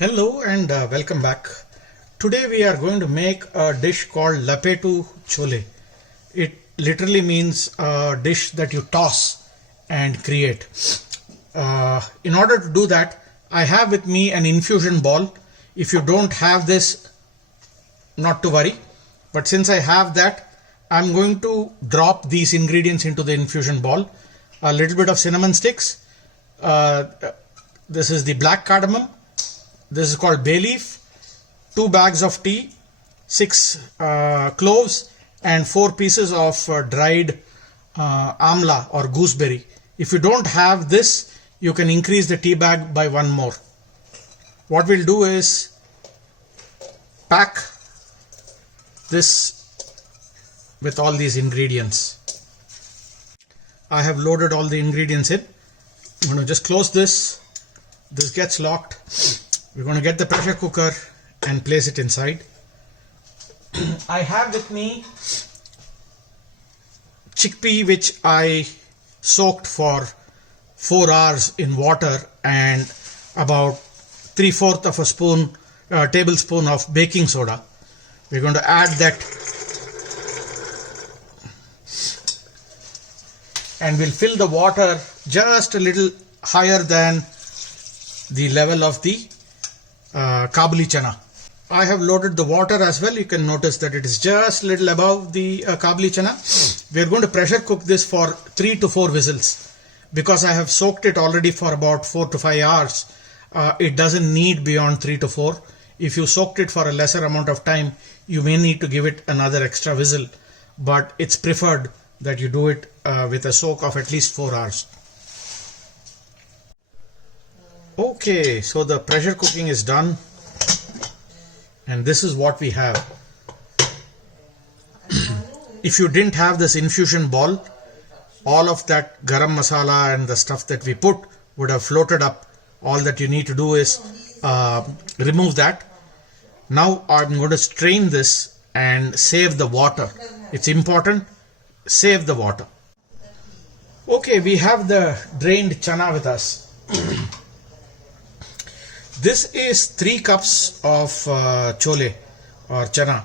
Hello and welcome back. Today we are going to make a dish called Lapetu Chole. It literally means a dish that you toss and create. In order to do that, I have with me an infusion ball. If you don't have this, not to worry. But since I have that, I'm going to drop these ingredients into the infusion ball. A little bit of cinnamon sticks. This is the black cardamom. This is called bay leaf, 2 bags of tea, 6 cloves and 4 pieces of dried amla or gooseberry. If you don't have this, you can increase the tea bag by 1 more. What we'll do is pack this with all these ingredients. I have loaded all the ingredients in. I'm going to just close this. This gets locked. We're going to get the pressure cooker and place it inside. I have with me chickpea which I soaked for 4 hours in water and about 3/4 of a tablespoon of baking soda. We're going to add that and we'll fill the water just a little higher than the level of the kabuli chana. I have loaded the water as well. You can notice that it is just a little above the kabuli chana. We are going to pressure cook this for 3 to 4 whistles. Because I have soaked it already for about 4 to 5 hours, it doesn't need beyond 3 to 4. If you soaked it for a lesser amount of time, you may need to give it another extra whistle. But it's preferred that you do it with a soak of at least 4 hours. Okay, so the pressure cooking is done and this is what we have. If you didn't have this infusion ball, all of that garam masala and the stuff that we put would have floated up. All that you need to do is remove that. Now I'm going to strain this and save the water. It's important, save the water. Okay, we have the drained chana with us. This is 3 cups of chole or chana.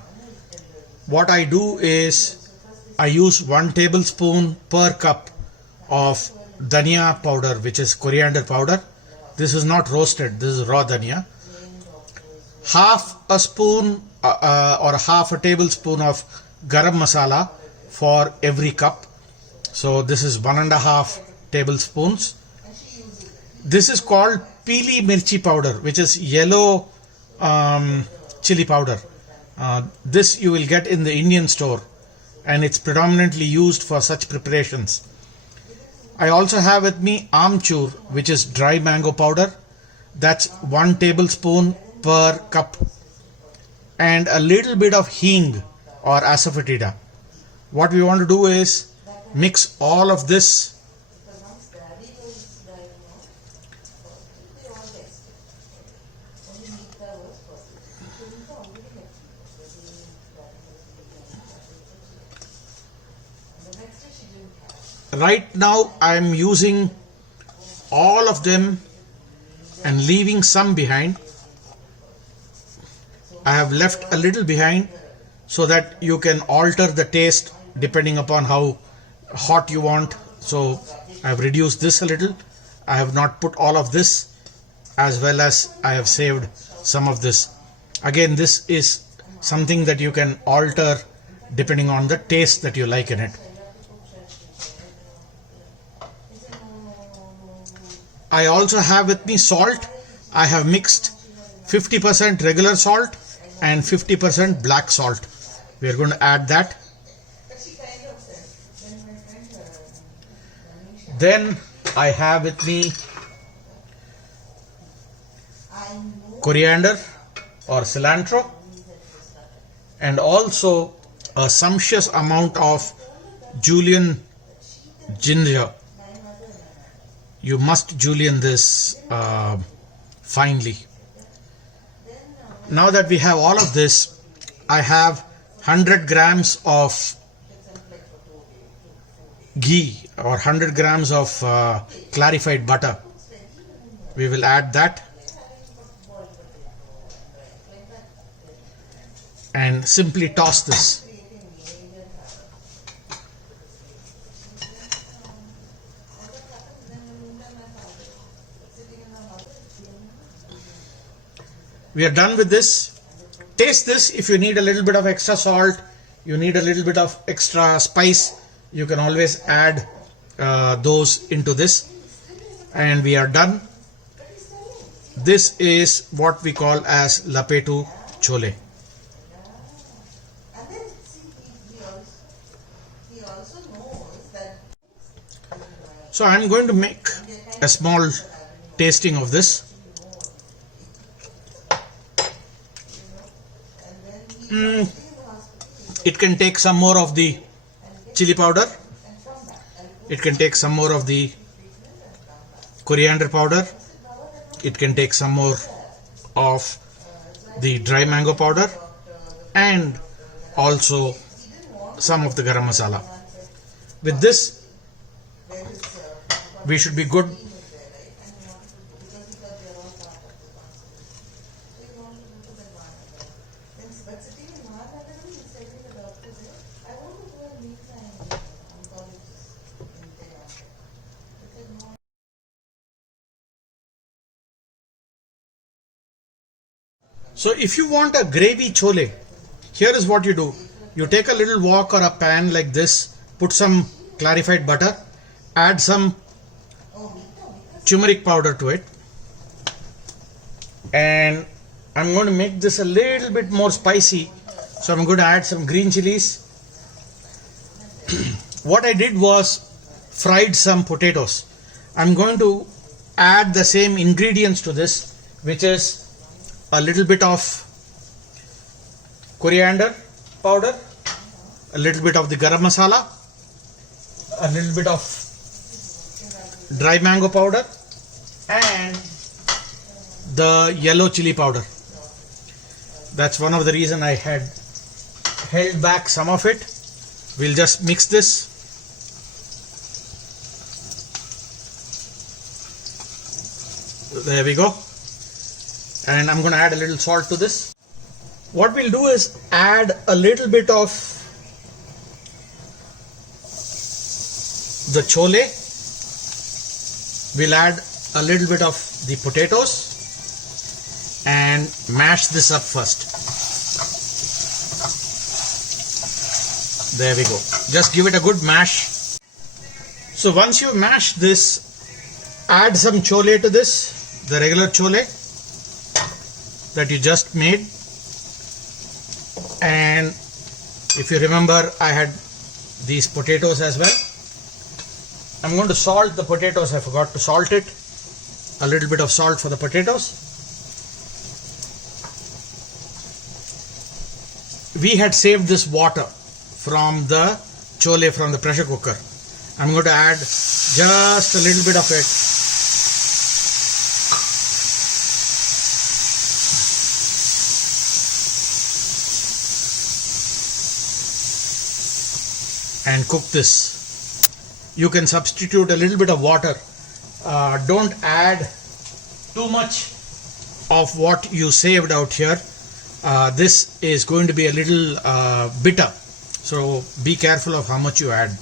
What I do is I use 1 tablespoon per cup of dhania powder, which is coriander powder. This is not roasted, this is raw dhania. Half a spoon or half a tablespoon of garam masala for every cup. So this is 1.5 tablespoons. This is called peeli mirchi powder, which is yellow chili powder. This you will get in the Indian store and it's predominantly used for such preparations. I also have with me amchur, which is dry mango powder. That's 1 tablespoon per cup. And a little bit of hing or asafoetida. What we want to do is mix all of this . Right now I am using all of them and leaving some behind. I have left a little behind so that you can alter the taste depending upon how hot you want. So I have reduced this a little. I have not put all of this, as well as I have saved some of this. Again, this is something that you can alter depending on the taste that you like in it. I also have with me salt. I have mixed 50% regular salt and 50% black salt. We are going to add that. Then I have with me coriander or cilantro and also a sumptuous amount of julienne ginger. You must julienne this finely. Now that we have all of this, I have 100 grams of ghee or 100 grams of clarified butter. We will add that. and simply toss this. We are done with this. Taste this. If you need a little bit of extra salt, you need a little bit of extra spice, you can always add those into this. And we are done. This is what we call as Lapetu Chole. So I'm going to make a small tasting of this. It can take some more of the chili powder. It can take some more of the coriander powder. It can take some more of the dry mango powder and also some of the garam masala. With this, we should be good. So if you want a gravy chole, here is what you do. You take a little wok or a pan like this, put some clarified butter, add some turmeric powder to it, and I'm going to make this a little bit more spicy, so I'm going to add some green chilies. What I did was fried some potatoes. I'm going to add the same ingredients to this, which is a little bit of coriander powder, a little bit of the garam masala, a little bit of dry mango powder, and the yellow chili powder. That's one of the reasons I had held back some of it. We'll just mix this. There we go. And I'm going to add a little salt to this. What we'll do is add a little bit of the chole. We'll add a little bit of the potatoes and mash this up first. There we go. Just give it a good mash. So once you mash this, add some chole to this, the regular chole that you just made. And if you remember, I had these potatoes as well. I'm going to salt the potatoes. I forgot to salt it. A little bit of salt for the potatoes. We had saved this water from the chole from the pressure cooker. I'm going to add just a little bit of it. And cook this. You can substitute a little bit of water. Don't add too much of what you saved out here. This is going to be a little bitter, so be careful of how much you add.